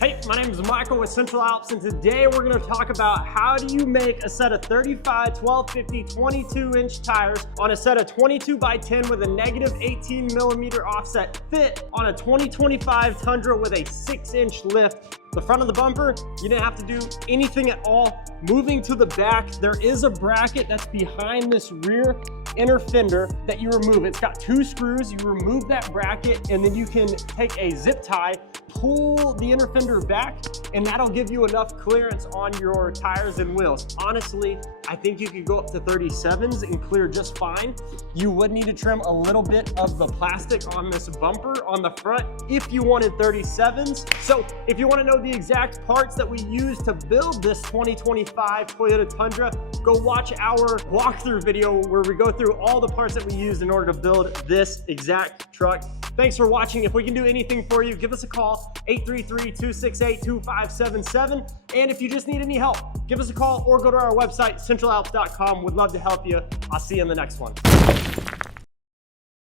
Hey, my name is Michael with Central Alps, and today we're going to talk about how do you make a set of 35, 12, 50, 22-inch tires on a set of 22 by 10 with a negative 18 millimeter offset fit on a 2025 Tundra with a 6-inch lift. The front of the bumper, you didn't have to do anything at all. Moving to the back, there is a bracket that's behind this rear inner fender that you remove. It's got 2 screws. You remove that bracket, and then you can take a zip tie, pull the inner fender back, and that'll give you enough clearance on your tires and wheels. Honestly, I think you could go up to 37s and clear just fine. You would need to trim a little bit of the plastic on this bumper on the front if you wanted 37s. So if you want to know the exact parts that we use to build this 2025 Toyota Tundra, go watch our walkthrough video where we go through all the parts that we used in order to build this exact truck. Thanks for watching. If we can do anything for you, give us a call, 833-268-2577. And if you just need any help, give us a call or go to our website, centralalps.com. We'd love to help you. I'll see you in the next one.